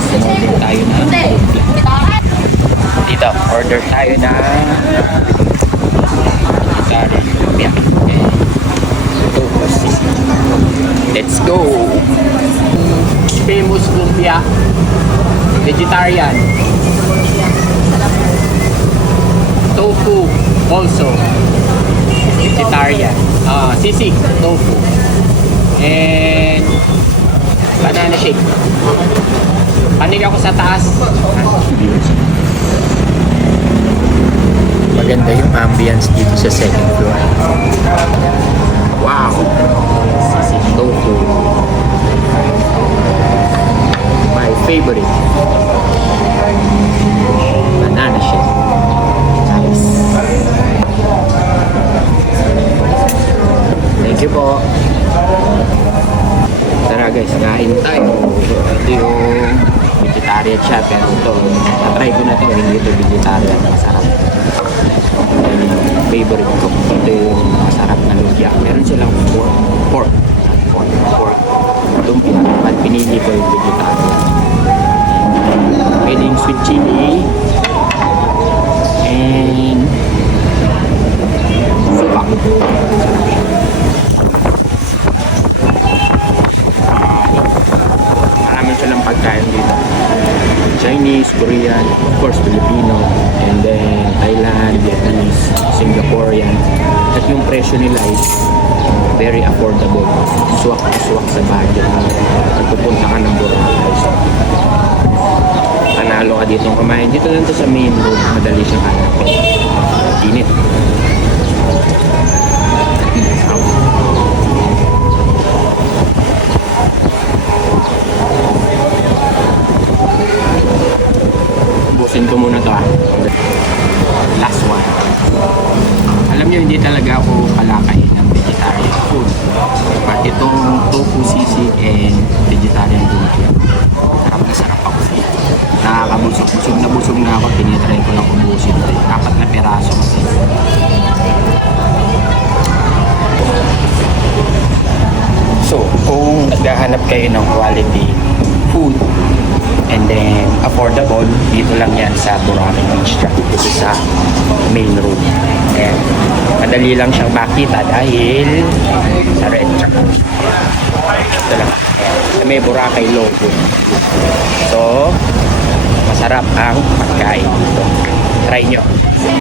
Order tayo na. Dito, order tayo na vegetarian lumpia. Ito, let's go! Famous lumpia. Vegetarian. Tofu also. Vegetarian. Sisig, tofu. And banana shake. Panig ako sa taas. Maganda yung ambience dito sa second floor. Wow! Sisig tofu. My favorite. Banana shake. Nice. Thank you po. Tara guys, kain tayo. Ito yung vegetarian siya, pero ito, na-try ko na to, hindi ito vegetarian. Masarap. Favorite ko. Ito yung masarap na lumpia. Meron silang pork. Lumpia. At pinili ko yung vegetarian. Pwede yung sweet chili. And suka. Masarap siya. Marami silang pagkain dito. Chinese, Korean, of course Filipino, and then Thailand, Vietnamese, Singaporean. At yung presyo nila is very affordable. Swak na swak sa budget mo. Pagpupunta ka ng Boracay. Panalo ka dito kumain. Dito lang to sa main road. Madali siyang hanapin. Init. Busin ko muna to. Last one. Alam nyo, hindi talaga ako kalakain ng vegetarian food. But itong tofu sisig and vegetarian lumpia, sarap na sarap ako sa ito. Nakakabusog. Busog na ako. Tinitry ko lang ubusin ito. 4 na peraso kasi. So, kung naghahanap kayo ng quality food and then affordable, dito lang yan sa Boracay Beach Track. Dito sa main road. Ayan. Madali lang siyang makita dahil sa red truck. Ito lang. Ayan. Sa may Boracay logo. So, masarap ang pagkain dito. Try nyo.